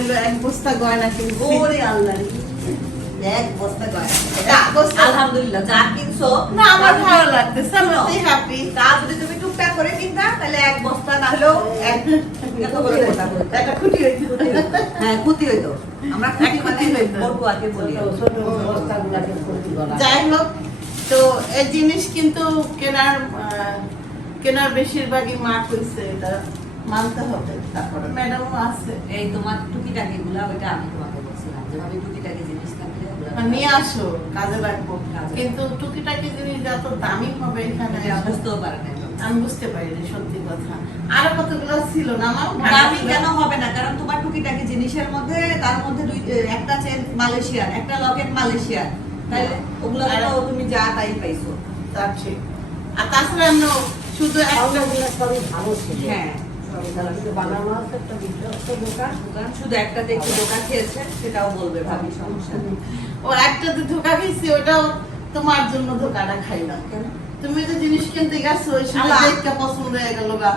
হলো এক বস্তা গয়না কিনছি ওরে আল্লাহ এক বস্তা গয়না। আলহামদুলিল্লাহ যা কিনছো না আমার ভালো লাগতেছে আমি শোনো, হ্যাপি তা যদি তুমি টুকটাক করে কিনতা তাহলে এক বস্তা না হলেও এক এত বড় কথা বলতে। একটা খুঁটি হইছে হ্যাঁ ক্ষতি হইতো আমরা ক্ষতি হইতো। বটুয়াকে বলি যাই হোক তো এই জিনিস কিন্তু কেনার কেনার বেশিরভাগই মাঠ হয়েছে এটা। মানতে হবে তারপরে ম্যাডামও আছে এই তোমার টুকিটাকি গুলা ওইটা আমি তোমাকে বলছিলাম যেভাবে টুকিটাকি জিনিস থাকলে নিয়ে আসো। কাজে লাগবো কিন্তু টুকিটাকি জিনিস যত দামি হবে এখানে। হ্যাঁ, বুঝতেও পারে না আমি বুঝতে পারিনি সত্যি কথা। আর কতগুলো ছিল না আমার দামি কেন হবে না? কারণ তোমার টুকিটাকি জিনিসের মধ্যে তার মধ্যে দুই একটা চেন মালয়েশিয়ান একটা লকেট মালয়েশিয়ান তাইলে ওগুলো তুমি যা তাই পাইছো। তা ঠিক আর তাছাড়া শুধু একটা হ্যাঁ। দোকান শুধু একটা একটু দোকান খেয়েছে সেটাও বলবে ভাবি সমস্যা নেই ও একটাতে ধোকা খাইছি ওটাও তোমার জন্য ধোকাটা খাইলাম। তুমি যে জিনিস কিনতে গেছো ওই সময় আল্লাহ। পছন্দ হয়ে গেল গা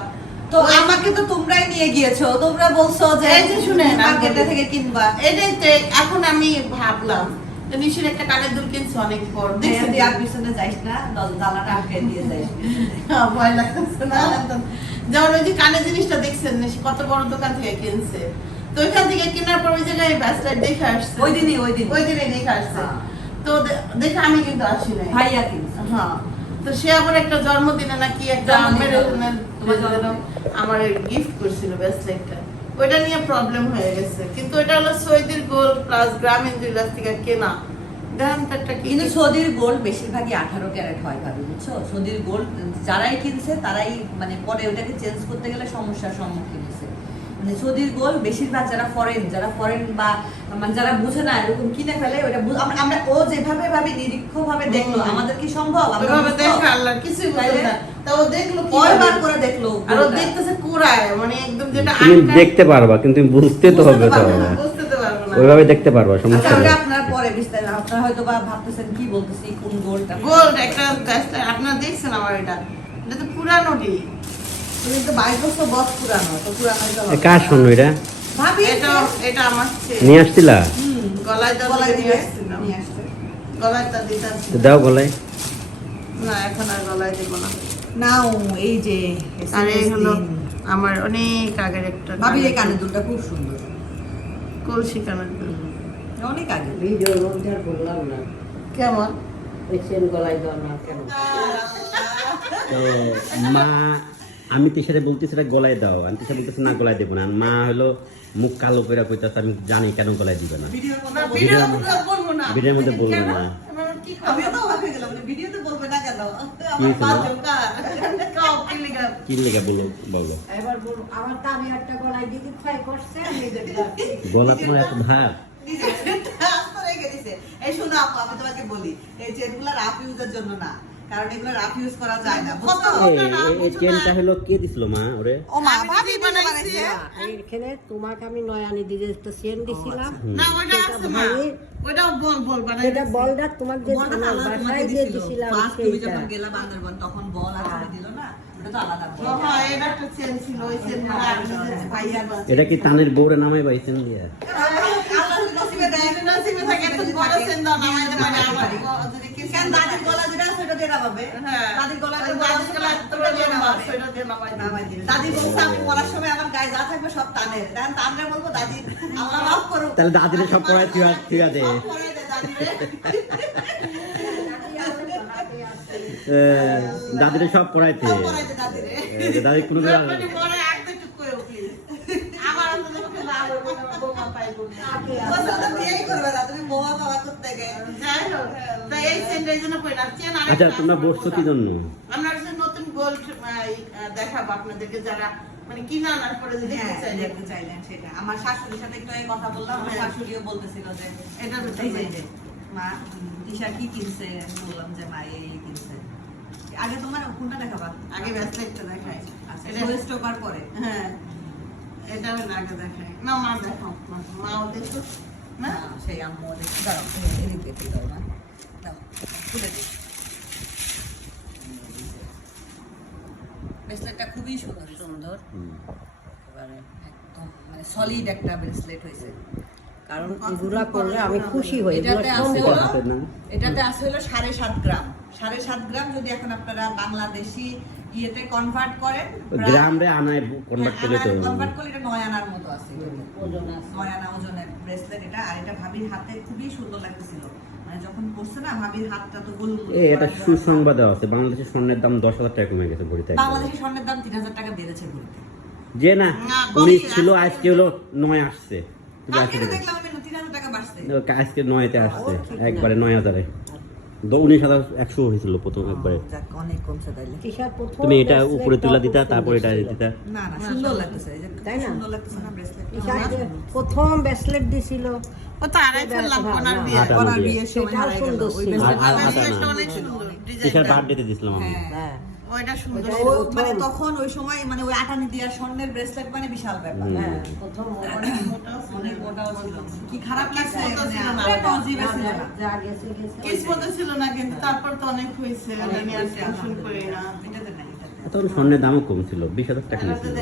তো আমাকে তো তোমরাই নিয়ে গিয়েছো তোমরা বলছো যে এই যে শুনেন, মার্কেটে থেকে কিনবা। এটাই তো এখন আমি ভাবলাম। যে একটা কানের দুল অনেক দেখছি দেখছি আর পিছনে যাইস না আটকে দিয়ে যাইস ভয় না যেমন ওই যে কানের জিনিসটা দেখছেন কত বড় দোকান থেকে কিনছে তো ওইখান থেকে কেনার পর ওই জায়গায় ব্যাসলাইট দেখে আসছে ওই দিনই ওই দিন ওই দেখে আসছে হ্যাঁ। তো দেখে আমি কিন্তু আসি ভাইয়া কিনছে হ্যাঁ তো সে আবার একটা জন্মদিনে নাকি একটা? আমার গিফট করছিল ব্যাসলাইটটা ওইটা নিয়ে প্রবলেম হয়ে গেছে। কিন্তু এটা হলো সৈদির গোল্ড প্লাস গ্রামীণ জুয়েলার্স থেকে কেনা। তো কিন্তু সৌদির গোল্ড বেশিরভাগই আঠারো ক্যারেট হয় ভাবি বুঝছ? সৌদির গোল্ড যারাই কিনছে তারাই মানে পরে ওটাকে চেঞ্জ করতে গেলে সমস্যার সম্মুখীন হয়েছে। মানে সৌদির গোল্ড বেশিরভাগ যারা ফরেন যারা ফরেন বা মানে যারা বুঝে না এরকম কিনে ফেলে ওটা আমরা ও যেভাবে ভাবে নিরীক্ষ ভাবে দেখল আমাদের কি সম্ভব? আমরা দেখে আল্লাহ কিছুই তাইলে? না। তাও দেখল কয়বার করে দেখল আর ও দেখতেছে কুড়ায় মানে একদম যেটা তুমি দেখতে পারবা কিন্তু তুমি বুঝতে তো হবে তো না, বুঝতে তো পারব না। ওইভাবে দেখতে পারবা আচ্ছা সমস্যা নেই। আপনারা পরে বিস্তারিত আপনারা হয়তো বা ভাবতেছেন কি বলতেছি কোন গোলটা? গোল্ড একটা আপনারা দেখছেন আমার এটা। এটা তো পুরানোটি। তুমি তো বস পুরানো তো পুরানো এ কার শোনো এটা? ভাবি এটা এটা আমার নিয়ে আসছিলা? হুম, গলায় তো গলায় দিয়ে আসছিলাম। নিয়ে আসছে। গলায় তা দিতে দাও গলায়। না এখন আর গলায় দিব না। নাও এই যে আর হলো। আমার অনেক আগের একটা ভাবি এই কানের দুলটা খুব সুন্দর। কলসি কানের দুল। অনেক আগে। ভিডিওর মধ্যে আর বললাম না। কেমন? ওই চেন গলায় দেওয়া না কেন? তো মা আমি তিসারে বলতেছি এটা গলায় দাও। আমি তিসা বলতেছি না গলায় দেবো না। মা হলো মুখ কালো করে কইতাছে আমি জানি কেন গলায় দিবে না। ভিডিওর না, কথা ভিডিওর ভিডিওর মধ্যে বলব না। গলা তোমার এত দিছে এই শোনো আপু আমি তোমাকে বলি এই চেনগুলো রাফ ইউজের জন্য না কারণ এগুলো রাফ ইউজ করা যায় না বুঝছ? এই এই- এই চেনটা হলো কে দিছিল মা ওরে? ও মা ভাবি বানাইছে। এখানে তোমাকে আমি নয়ানি দিদি একটা চেন দিছিলাম। না, ওইটা আছে মা। ভাঙি- বল, বল, বানাই এটা বলটা তোমার যে আমার বাসায় দিয়ে দিছিলাম তুমি যখন গেলা বান্দরবান তখন বল আসলে দিল না? ওটা তো আলাদা বল। ও এটা একটা চেন ছিল, ওই চেন আমি নিজে ভাইয়ার বানাই। এটা কি তানের বউরে নামাই পাইছেন দিয়া? আল্লাহ নসিবে দেয়, নসিবে থাকে, এত বড় চেন দাও না, আমাদের মানে আমার কেন দাদির গলা যেটা দিবে। দাদি বলছে আপু মরার সময় আমার গায়ে যা থাকবে সব টানলে বলব দাদি আল্লাহ মাফ করুক তাহলে দাদিরে সব পড়ায় তুই আর তুই আছে দাদিরে। সব পড়াইতে দাদি কোনো আচ্ছা তোমরা বসছো কি জন্য আমরা নতুন গোল্ড দেখাবো আপনাদেরকে যারা সাথে একটু কথা বললাম। শাশুড়িও বলতেছিল যে এটা মা কি কিনছে বললাম যে মা এই কিনছে আগে তোমার কোনটা দেখাবা আগে ব্যাসলেটটা দেখাই এটা- পরে হ্যাঁ এটা আমি আগে দেখাই। না মা দেখাও। মা- মাও দেখো। না না সেই আম্মু দেখি। দাঁড়াও এদিক দেখে দাও না দাও খুলে দিই। ব্রেসলেটটা খুবই সুন্দর সুন্দর। হুম। একেবারে একদম মানে সলিড একটা ব্রেসলেট হয়েছে। কারণ এগুলা করলে আমি খুশি হই এটাতে আছে হলো এটাতে আছে হলো সাড়ে সাত গ্রাম। সাড়ে সাত গ্রাম যদি এখন আপনারা বাংলাদেশি ইয়েতে কনভার্ট করেন গ্রাম রে আনায় কনভার্ট করলে তো কনভার্ট করলে এটা নয় আনার মতো আছে। ওজন আছে। নয় আনা ওজনের ব্রেসলেট এটা। আর এটা ভাবির হাতে খুবই সুন্দর লাগতেছিল। মানে যখন পড়ছে না ভাবির হাতটা তো গোল গোল এ এটা সুসংবাদ আছে। বাংলাদেশের স্বর্ণের দাম দশ হাজার টাকা কমে গেছে ভরিতে বাংলাদেশি স্বর্ণের দাম তিন হাজার টাকা বেড়েছে ঘুরতে যে না উনিশ ছিল আজকে হলো নয় আসছে। তুমি আজকে। দেখলাম আমি তিন হাজার টাকা বাড়ছে। আজকে নয়তে আসছে। একবারে নয় হাজারে। উনিশ হাজার একশো হয়েছিল প্রথম একবারে। অনেক কমছে তাইলে। তুমি এটা উপরে তুলে দিতা খুব এটা। দিতা। না না সুন্দর লাগতেছে তাই না? সুন্দর লাগতেছে না ব্রেসলেট প্রথম ব্রেসলেট দিছিল ও তো আড়াই ফেললাম কোনার দিয়ে আটা ওনার সময় হারাই গেল। ওই ছিল। bracelet আর- আর- টা আটা ব্রেসলেটটা না। অনেক সুন্দর টিশার্ট বার্থডেতে দিছিলাম আমি। হ্যাঁ। ওইটা সুন্দর। মানে তখন ওই সময় মানে ওই আটানি দিয়া স্বর্ণের ব্রেসলেট মানে বিশাল ব্যাপার। হ্যাঁ। প্রথম অনেক মোটাও ছিল। কি খারাপ লাগছে? কিসমত মানে ছিল না। আমরা নজিবে ছিল না। যা গেছে। গেছে কিসমতে ছিল না কিন্তু তারপর তো অনেক হয়েছে। এটা আর টেনশন করি না। এটাতে নাই তখন স্বর্ণের দামও কম ছিল। বিশ হাজার টাকা নিয়েছিল।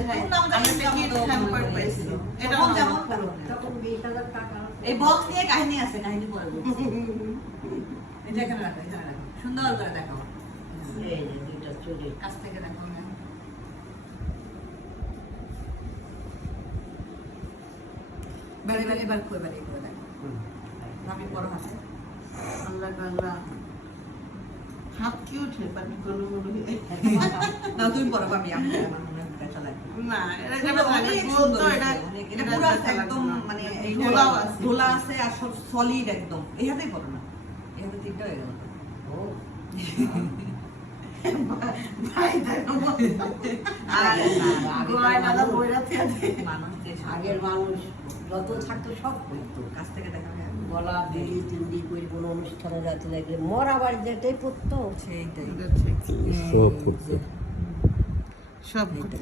এই বক্স নিয়ে কাহিনী আছে কাহিনী পরে এটা এখানে রাখো সুন্দর করে দেখাও। কাছ থেকে দেখো না। বাড়ি বাড়ি এবার কই বাড়ি করে দেখো? আমি বড় হাতে। আল্লাহ আল্লাহ। হাত কি উঠে? পানি গলু গলু না তুমি বড় পাবি আমি আমার মনে না এটা পুরো আছে। আর সলিড একদম। এই হাতেই করো না। এই হাতে তিনটা হয়ে গেল। আগের মানুষ যত থাকতো সব করতো। কাছ থেকে দেখা গলা বিড়ি তিন্দি করে কোনো অনুষ্ঠানে যাতে লাগলে মরা বাড়ি যেটাই পড়তো সেইটাই। সব করছে সব করতে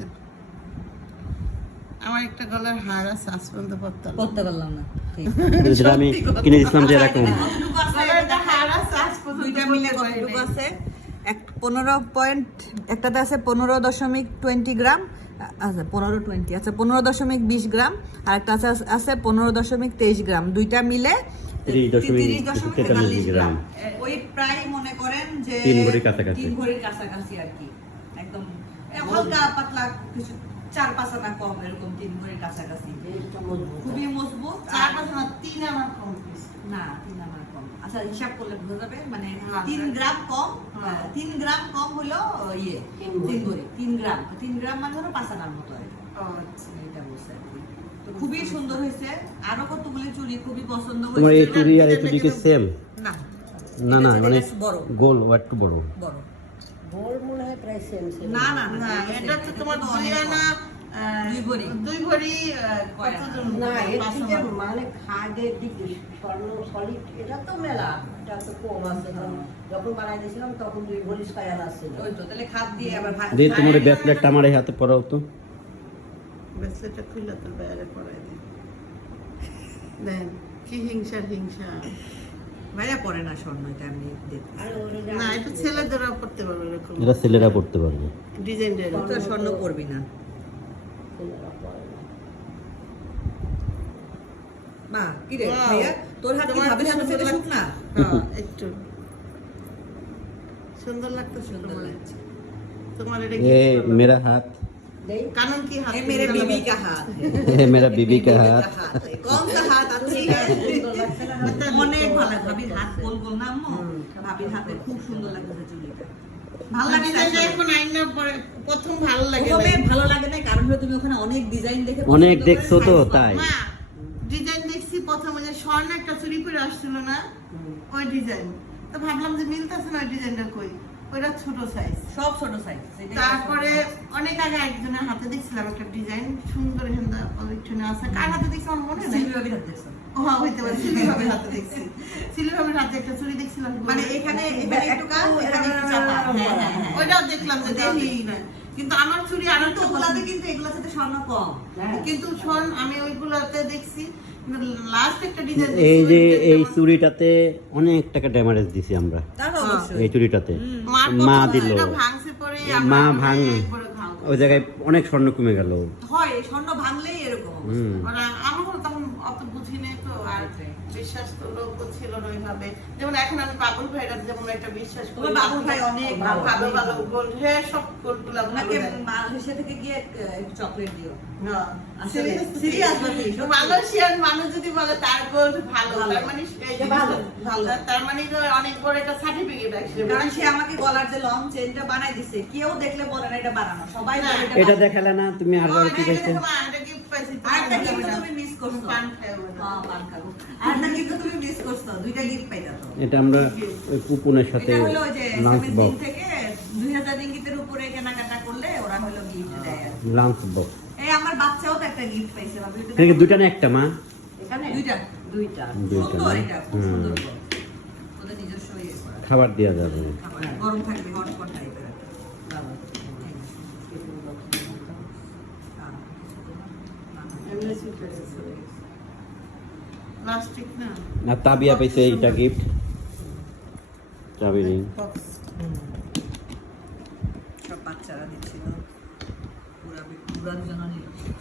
আমার একটা গলার হার আছে আজ পর্যন্ত পারলাম না। আমি কিনে দিয়েছিলাম যে এরকম। হার আজ পর্যন্ত মিলে। আছে? এক পনেরো পয়েন্ট একটাতে আছে পনেরো দশমিক টোয়েন্টি গ্রাম আচ্ছা পনেরো টোয়েন্টি আচ্ছা পনেরো দশমিক বিশ গ্রাম আর একটা আছে আছে পনেরো দশমিক তেইশ গ্রাম দুইটা মিলে 30 দশমিক 30 43 গ্রাম। ওই প্রায় মনে করেন যে তিন ভরির কাছাকাছি। তিন ভরির কাছাকাছি আর কি। একদম হালকা পাতলা কিছু চার পাঁচ আনা কম এরকম তিন ভরির কাছাকাছি। খুবই মজবুত। চার পাঁচ না, তিন আমার কম। না তিন আচ্ছা হিসাব করলে বোঝা যাবে মানে হ্যাঁ। তিন গ্রাম কম হ্যাঁ। তিন গ্রাম কম হলো ইয়ে তিন ভরি। তিন গ্রাম। তিন গ্রাম মানে হলো পাঁচ আনার মতো আর আচ্ছা। এইটা বলছে আর কি। তো খুবই সুন্দর হয়েছে। আরও কতগুলি চুড়ি খুবই পছন্দ তোমার এই হয়েছে চুড়ি আর এই চুড়ি কি সেম না না না এটা- মানে গোল ও একটু বড়। বড়। গোল মনে হয় প্রায় সেম সেম না না না, এটা তো তোমার দুই আনা, দুই ভরি। না এর থেকে মানে খাগের দিকে স্বর্ণ সলিড এটা তো মেলা এটা তো কম আছে। যখন বানাই দিয়েছিলাম তখন দুই ভরি ছয় আনা ওই তো তাহলে খাত দিয়ে আবার ভা- যে তোমার ব্রেসলেটটা আমার হাতে পরাও তো। ব্রেসলেটটা খুলে তোর বাইরে পরাই দিই। দেন, কি হিংসার হিংসা। ভাইয়া পরে না স্বর্ণ এটা আমি আর ওর যে না এটা ছেলেদেরও পড়তে পারবে এরকম। এটা ছেলেরা পড়তে পারবে। তো স্বর্ণ করবি না। ছেলেরা পরে না। মা কি রে Wow. ভাইয়া তোর হাত কি তোমার ভাবির হাতে সুন্দর থেকে লাগ- শুক না হ্যাঁ, একটু সুন্দর লাগতো সুন্দর সুন্দর লাগছে। তোমার এটা এ gift করলাম। মেরা হাত দেই কানন কি হাত ए मेरे দিয়ে बीबी দিলাম? का हाथ है এ মেরা বিবি কা হাত है कौन सा हाथ अच्छी है সুন্দর লাগছে না অনেক ভালো ভাবির হাত গোল গোল না আম্মু ভাবির হাতে খুব সুন্দর লাগতেছে চুলিটা ভালো। এখন আইনার প্রথম ভালো লাগে প্রথমে ভালো লাগে না কারণ হলো তুমি ওখানে অনেক ডিজাইন দেখে অনেক দেখছ তো তাই। ডিজাইন দেখছি প্রথমে যে স্বর্ণ একটা চুরি করে আসছিল না ওই ডিজাইন তো ভাবলাম যে মিলতেছে না ওই ডিজাইনটা কই? ওইটা ছোট সাইজ সব ছোট সাইজ তারপরে অনেক আগে একজনের হাতে দেখছিলাম একটা ডিজাইন সুন্দর কালেকশনে আছে। কার হাতে দেখছি আমার মনে নেই? হ্যাঁ হইতে পারে সিলি ভাবের হাতে দেখছি। সিলি ভাবের হাতে একটা চুরি দেখছিলাম। মানে এখানে এখানে একটু কাজ এখানে একটু চাপা। হ্যাঁ ওইটাও দেখলাম যে দেখি না। কিন্তু আমার চুরি আর ওগুলাতে কিন্তু এগুলোতে তো স্বর্ণ কম। কিন্তু শোন আমি ওইগুলাতে দেখছি। লাস্ট একটা ডিজাইন এই যে এই চুরিটাতে অনেক টাকা ড্যামারেজ দিছি আমরা। এই চুরিটাতে মা দিল। মা ভাঙ। ভাঙ ওই জায়গায় অনেক স্বর্ণ কমে গেল। হয় স্বর্ণ ভাঙলেই এরকম। আমার তখন অত বুঝি নেই তো আর বিশ্বাস তো লোক ছিল না ওইভাবে যেমন এখন আমি বাবুল ভাইরা যেমন একটা বিশ্বাস করি বাবুল ভাই অনেক ভালো, ভালো ভালো। গোল্ড হ্যাঁ সব গোল্ডগুলা ওনাকে মালয়েশিয়া থেকে গিয়ে চকলেট দিও? মালয়েশিয়ান মানুষ যদি বলে তার গোল্ড ভালো। তার মানে ভালো, ভালো। তার মানে তো অনেক বড় একটা সার্টিফিকেট আছে কারণ সে আমাকে গলার যে লং চেনটা বানাই দিছে কেউ দেখলে বলে না এটা বানানো সবাই না, এটা দেখালে না তুমি আর হ্যাঁ, কি এটা। হ্যাঁ, দুইটা আমরা কুপনের সাথে এটা হলো ওই যে লাঞ্চ বক্স থেকে 2000 রিঙ্গিতের উপরে কেনাকাটা করলে ওরা হলো গিফট দেয়। আর কি। লাঞ্চ বক্স এই আমার বাচ্চাও তো একটা গিফট পাইছে ভাবি ওটা এটা কি দেখো। দুটা না একটা মা? এখানে? দুইটা। দুইটা। দুইটা সুন্দর এটা খুব সুন্দর ওদের নিজস্ব ইয়ে খাবার দেওয়া যাবে। গরম থাকবে হটপট টাইপের বাবা, এমনি সুইট আছে চলে গেছে। প্লাস্টিক না? আর তাবিয়া পাইছে এইটা গিফট চাবি রিং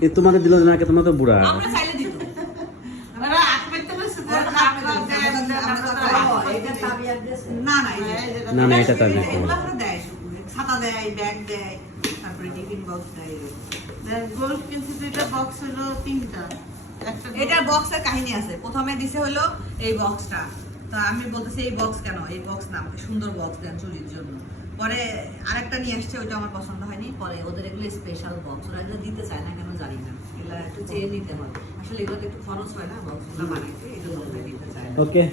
এ তোমাদের দিল না কে তোমরা তো বুড়া এটা? না না না, না, এটা এটা তার না। দেয়। ছাতা দেয় ব্যাগ দেয় তারপরে টিফিন বক্স দেয়। গোল্ড কিন্তু দুইটা বক্স হলো তিনটা। এটার বক্সের কাহিনী আছে। প্রথমে দিছে হলো এই বক্সটা। তো আমি বলতেছি এই বক্স কেন? এই বক্স না আমাকে সুন্দর বক্স দেন চুরির জন্য। পরে আরেকটা নিয়ে আসছে ওইটা আমার পছন্দ হয়নি। পরে ওদের এগুলো স্পেশাল বক্স ওরা এগুলো দিতে চায় না কেন জানি না। এগুলো একটু চেয়ে নিতে হয়। আসলে এগুলোতে একটু খরচ হয় না বক্সগুলো বানাইতে এই জন্য ওরা দিতে চায় না। ওকে।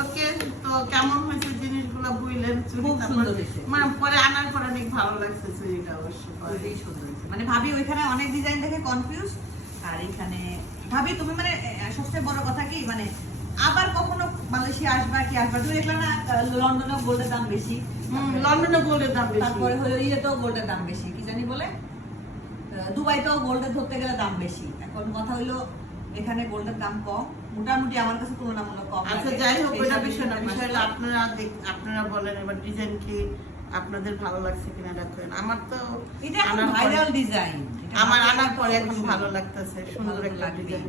ওকে তো কেমন হয়েছে জিনিসগুলো বুঝলেন? খুব সুন্দর হয়েছে। মা পরে আনার পর অনেক ভালো লাগছে চুরিটা অবশ্য খুবই সুন্দর মানে ভাবি ওইখানে অনেক ডিজাইন দেখে কনফিউজ আর এখানে ভাবি তুমি মানে সবচেয়ে বড় কথা কি মানে আবার কখনো মালয়েশিয়া আসবা কি আসবা? তুমি দেখলে না লন্ডনে গোল্ডের দাম বেশি লন্ডনে গোল্ডের দাম বেশি। তারপরে হলো ইয়েতেও গোল্ডের দাম বেশি কি জানি বলে? দুবাইতেও গোল্ডের ধরতে গেলে দাম বেশি। এখন কথা হলো এখানে গোল্ডের দাম কম। মোটামুটি আমার কাছে তুলনামূলক কম আচ্ছা যাই হোক ওইটা বিষয় না। বিষয় হলো আপনারা আপনারা বলেন এবার ডিজাইন কি আপনাদের ভালো লাগছে কিনা দেখেন আমার তো এটা ভাইরাল ডিজাইন আমার আনার পরে এখন ভালো লাগতেছে সুন্দর একটা ডিজাইন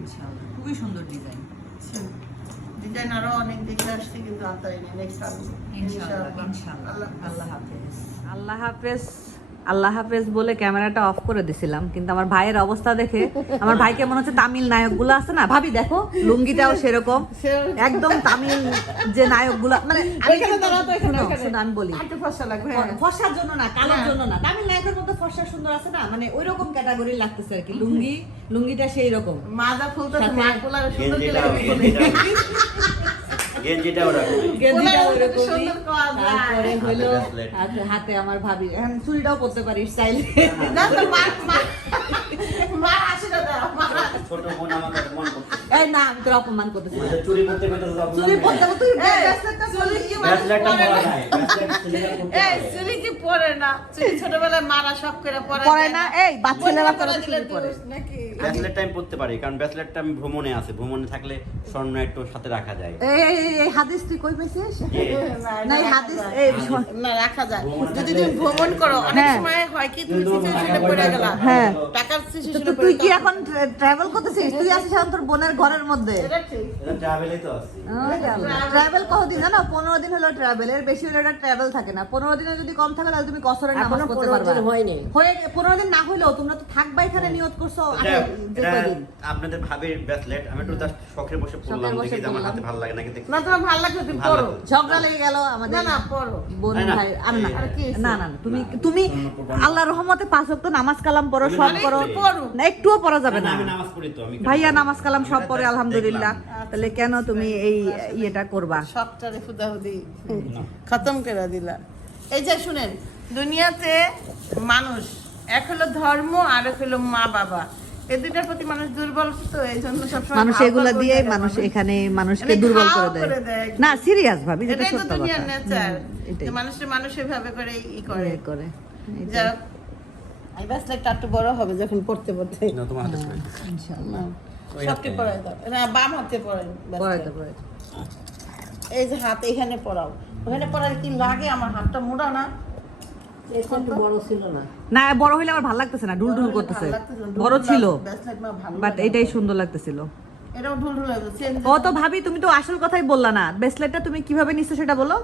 খুবই সুন্দর ডিজাইন ডিজাইন আরও অনেক দেখে আসছে কিন্তু আনতাইনি নেক্সট ইনশাআল্লাহ ইনশাআল্লাহ। আল্লাহ আল্লাহ হাফেজ। আল্লাহ হাফেজ। আল্লাহ হাফেজ বলে ক্যামেরাটা অফ করে দিছিলাম কিন্তু আমার ভাইয়ের অবস্থা দেখে আমার ভাইকে মনে হচ্ছে তামিল নায়ক নায়কগুলো আছে না? ভাবি দেখো লুঙ্গিটাও সেরকম একদম তামিল যে নায়কগুলো মানে আমি বলি। ফসা লাগবে হ্যাঁ। ফর্সার জন্য না কালোর হ্যাঁ। জন্য না। তামিল নায়কের মধ্যে ফর্সা সুন্দর আছে না? মানে ওই রকম ক্যাটাগরি লাগতেছে আর কি। লুঙ্গি লুঙ্গিটা সেই রকম মাজা ফুলতেছে গেঞ্জিটা করে গেঞ্জিটা। তারপরে হলো হাতে আমার ভাবি এখন করতে পরতে পারি স্টাইল মা মা মা দাও মা। ছোট বোন আমাকে করছে এই না আমি তোর অপমান করতেছি চুরি করতে করতে চুরি। তুই এই, চুরি কি ব্রেসলেটটা পরা না? যায় ব্রেসলেট ছেলেরা পরতে এই, চুরি কি পরে না? চুরি ছোটবেলায় মারা শখ করে পরে পরে না এই বাচ্চারা করে চুরি পরে নাকি? ব্রেসলেটটা আমি পরতে পারি কারণ ব্রেসলেটটা আমি ভ্রমণে আছে ভ্রমণে থাকলে স্বর্ণ একটু সাথে রাখা যায় এই এই, এই, এই হাদিস তুই কই পেয়েছিস না রাখা হাদিস যায়। এই না রাখা যায় ভ্রমণ যদি তুমি ভ্রমণ করো অনেক হ্যাঁ। সময় হয় কি তুমি সিচুয়েশনে পড়ে গেলা হ্যাঁ। টাকার তো সিচুয়েশনে তুই- তুই কি এখন ট্রাভেল করতেছিস তুই আছিস এখন তোর বোনের ঘরের মধ্যে এটা ঠিক এটা ট্রাভেলেই তো আছে ট্রাভেল কতদিন জানো পনেরো দিন হলো ট্রাভেল এর বেশি হলে ট্রাভেল থাকে না পনেরো দিনে যদি কম থাকে তাহলে তুমি কসরের নামাজ পড়তে পনেরো হয়নি। হয়ে পনেরো দিন না হইলেও তোমরা তো থাকবা এখানে নিয়ত করছ এটা আগে যে এটা কয়দিন। আপনাদের ভাবির ব্রেসলেট আমি একটু জাস্ট শখের বসে পড়লাম দেখি আমার হাতে ভালো লাগে নাকি দেখি না তোমার ভালো লাগবে তুমি পড়ো ঝগড়া লেগে গেল আমাদের না না পড়ো বোন না, না, ভাই আর না এই- আর কি হয়েছে? না না না, তুমি তুমি আল্লাহর রহমতে পাঁচ ওয়াক্ত নামাজ কালাম পড়ো সব করো পড়ি। না একটুও পড়া যাবে না আমি নামাজ পড়ি ভাইয়া নামাজ কালাম সব দেখলাম। আলহামদুলিল্লাহ। তাহলে কেন তুমি এই ইয়েটা করবা? সবটারে ফুদাহুদি খতম করে দিলা। এই যে শুনেন দুনিয়াতে মানুষ এক হলো ধর্ম আর এক হলো মা বাবা। এই দুইটার প্রতি মানুষ দুর্বল তো এই জন্য সবসময় মানুষ এগুলা দিয়ে মানুষ। এখানে মানুষকে মানে দুর্বল করে দেয়। না সিরিয়াস ভাবি যেটা সত্য দুনিয়ার কথা। নেচার মানুষের মানুষ এভাবে করে ই করে। ইয়ে করে। একটু বড় হবে যখন পড়তে পড়তে। না তোমার হাতে ইনশাআল্লাহ। সবটি হাতে। দাও। না বাম হাতে পরাই পড়াইতে পড়াইতে। এই যে হাত এখানে পরাও ওখানে পরালে কি লাগে? আমার হাতটা মোড়া না। এটা একটু বড় ছিল না। না বড় হইলে আমার ভালো লাগতেছে না। ঢুল ঢুল করতেছে। ভালো লাগতেছে না, বড় ছিল। ব্রেসলেট মা ভালো বাট এটাই সুন্দর লাগতেছিল। এটাও ঢুল ঢুল লাগছে চেন ও তো ভাবি তুমি তো আসল কথাই বললা না। ব্রেসলেটটা তুমি কীভাবে নিছো সেটা বলো।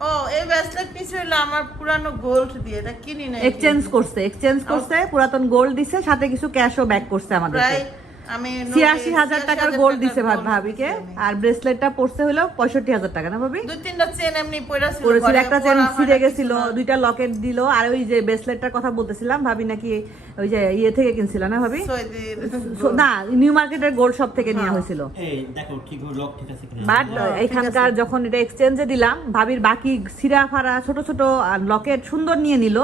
ও এই ব্রেসলেট পিস আমার পুরানো গোল্ড দিয়ে এটা কিনি না এক্সচেঞ্জ করছে এক্সচেঞ্জ করছে পুরাতন গোল্ড দিছে সাথে কিছু ক্যাশও ব্যাক করছে আমাদের আমি ছিয়াশি হাজার টাকার গোল্ড দিছে ভাবিকে। আর ব্রেসলেটটা পড়ছে হলো পঁয়ষট্টি হাজার টাকা না ভাবি? দুই তিনটা চেন এমনি পড়া ছিল একটা চেন ছিঁড়ে গেছিল দুইটা লকেট দিল আর ওই যে ব্রেসলেটটার কথা বলতেছিলাম ভাবি নাকি ওই যে ইয়ে থেকে কিনছিল না ভাবি? না নিউ মার্কেটের গোল্ড শপ থেকে নেওয়া হয়েছিল। এই দেখো ঠিক লক ঠিক আছে কিনা? বাট এখানকার যখন এটা এক্সচেঞ্জে দিলাম ভাবির বাকি সিরা ফারা ছোট ছোট লকেট সুন্দর নিয়ে নিল।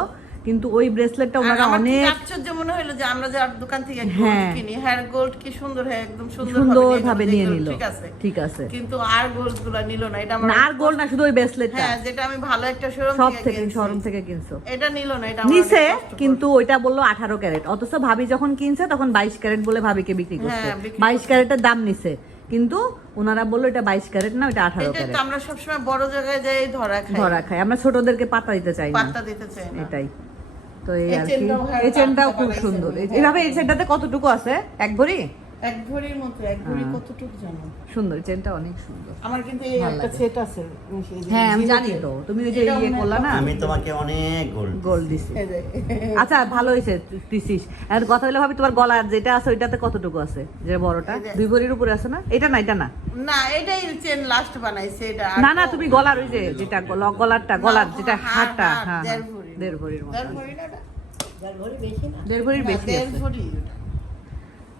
কিন্তু ওই ব্রেসলেটটা ওনারা অনেক আশ্চর্য মনে হলো যে আমরা যে দোকান থেকে গোল্ড হ্যাঁ। কিনি হ্যাঁ গোল্ড কি সুন্দর হ্যাঁ একদম সুন্দর ভাবে নিয়ে নিল। ঠিক আছে। ঠিক আছে। কিন্তু আর গোল্ডগুলা নিল না এটা আমার আর গোল্ড না শুধু ওই ব্রেসলেটটা হ্যাঁ যেটা আমি ভালো একটা শোরুম সব থেকে থেকে শোরুম থেকে কিনছো। এটা নিল না এটা নিছে কিন্তু ওইটা বলল আঠারো ক্যারেট। অথচ ভাবি যখন কিনছে তখন বাইশ ক্যারেট বলে ভাবিকে বিক্রি করছে। হ্যাঁ, বিক্রি বাইশ ক্যারেটের দাম নিছে। কিন্তু ওনারা বলল এটা বাইশ ক্যারেট না ওটা আঠারো ক্যারেট। আমরা সবসময় বড় জায়গায় যাই ধরা খাই। ধরা খাই। আমরা ছোটদেরকে পাতা দিতে চাই না। পাত্তা দিতে চাই না। এটাই। তো এই আর কি। হ্যাঁ, এই চেনটাও খুব সুন্দর। এই- হ্যাঁ। এই চেনটাতে কতটুকু আছে? এক ভরি? এক ভরির মতো এক ভরি হ্যাঁ। কতটুকু জানো? সুন্দর চেনটা অনেক সুন্দর। আমার কিন্তু এই একটা সেট আছে হ্যাঁ আমি জানি তো। তুমি ওই যে ইয়ে করলা না? আমি তোমাকে অনেক গোল্ড গোল্ড দিছি। আচ্ছা ভালো হয়েছে দিছিস। আর কথা হলো ভাবি তোমার গলার যেটা আছে ওইটাতে কতটুকু আছে? যে বড়টা? দুই ভরির উপরে আছে না? এটা না এটা না? না এটাই চেন লাস্ট বানাইছে এটা না না তুমি গলার ওই যে যেটা গলারটা গলার যেটা হাড়, হাড়টা হ্যাঁ দেড় ভরি। দেড় ভরির মতো দেড় ভরির বেশি।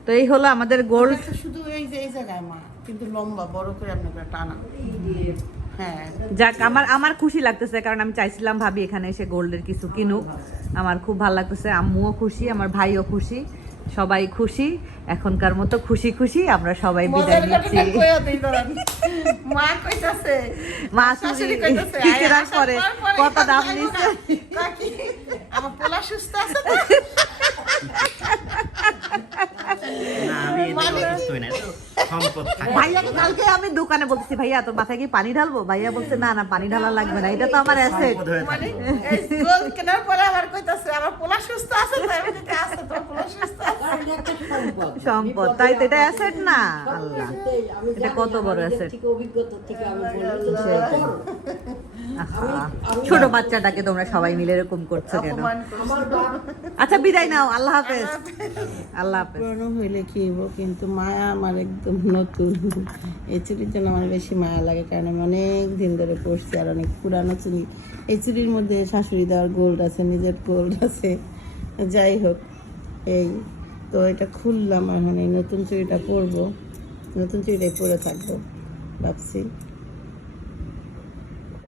তো এই হলো আমাদের গোল্ড শুধু এই যে এই জায়গায় মা কিন্তু লম্বা বড় করে আপনাকে টানা। হ্যাঁ। যাক আমার আমার খুশি লাগতেছে কারণ আমি চাইছিলাম ভাবি এখানে এসে গোল্ডের কিছু কিনুক। আমার খুব ভালো লাগতেছে আম্মুও খুশি আমার ভাইও খুশি। সবাই খুশি এখনকার মতো খুশি খুশি আমরা সবাই বিদায় নিচ্ছি। মা কইতাছে মা শাশুড়ি কইতাছে পরে কত দাম নিচ্ছে? নিছে আমার পোলা সুস্থ আছে কালকে আমি দোকানে বলতেছি ভাইয়া তোর মাথায় কি পানি ঢালবো ভাইয়া বলছে না না পানি ঢালা লাগবে না এটা তো আমার সম্পদ কেনার পরে আবার কইতাছে আমার পোলা সুস্থ আছে তাই তো এটা অ্যাসেট না। আল্লাহ। এটা কত বড় ছোট বাচ্চাটাকে তোমরা সবাই মিলে এরকম করছ কেন? আচ্ছা বিদায় নাও। আল্লাহ হাফেজ। আল্লাহ হাফেজ। পুরনো হইলে কি কিন্তু মায়া আমার একদম নতুন। এই চুরির জন্য আমার বেশি মায়া লাগে, কারণ আমি অনেক দিন ধরে পড়ছি আর অনেক পুরানো চুরি এই চুরির মধ্যে শাশুড়ি দেওয়ার গোল্ড আছে, নিজের গোল্ড আছে। যাই হোক, এই তো এটা খুললাম এখন এই নতুন চুরিটা পরবো। নতুন চুরিটাই পরে থাকব, ভাবছি।